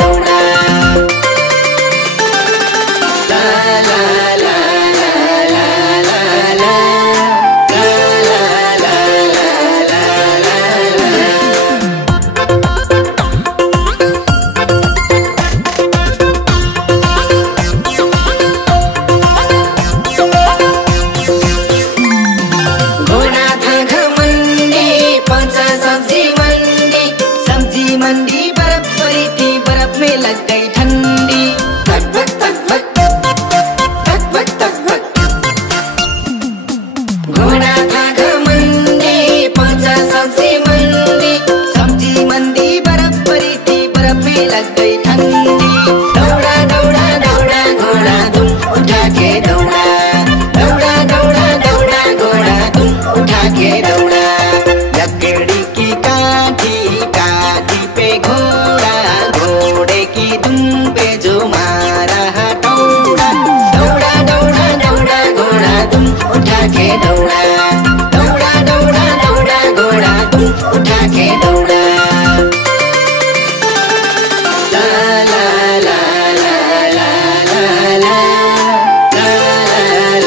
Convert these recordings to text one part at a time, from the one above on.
दौड़ा ला ला ला ला ला ला ला ला ला ला ला घोडा था घमण्डी पहुंचा सब्जी मंडी बर्फ पड़ी थी बर्फ में लग गई ठंडी तक भक तक भक तक भक तक भक घोड़ा था घमंडी पहुंचा सब्जी मंडी बर्फ पड़ी थी बर्फ में लग गई ठंडी दौड़ा दौड़ा दौड़ा घोड़ा तुम उठा के दौड़ा दौड़ा दौड़ा दौड़ा घोड़ा तुम उठा के दौड़ा लकड़ी की काठी पे घोड़ा घोड़े की दुम पे जो मारा हथौड़ा दौड़ा दौड़ा दौड़ा घोड़ा तुम उठा के दौड़ा दौड़ा दौड़ा दौड़ा घोड़ा तुम उठा के दौड़ा ला ला ला ला ला ला ला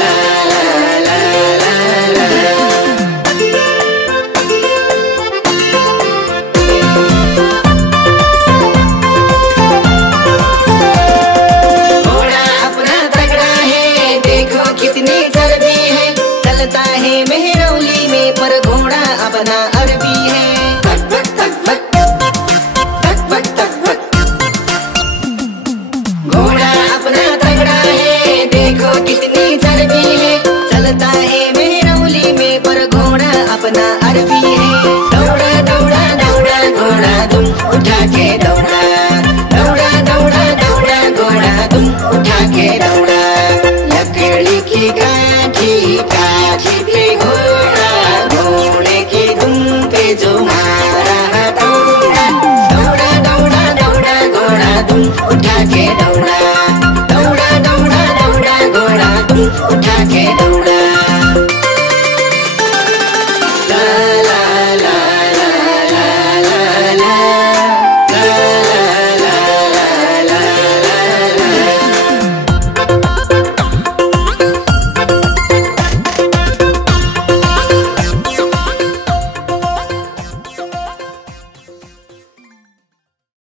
ला ला ला ला कितनी चर्बी है चलता है मेहरौली में पर घोड़ा अपना अरबी है तक भक तक भक तक भक तक भक घोड़ा अपना तगड़ा है देखो कितनी चर्बी है चलता है मेहरौली में पर घोड़ा अपना अरबी है दौड़ा दौड़ा दौड़ा घोड़ा तुम उठा के दौड़ा दौड़ा दौड़ा दौड़ा घोड़ा तुम उठा के दौड़ा लकड़ी की काठी पे घोड़ा घोड़े की दुम पे जो मारा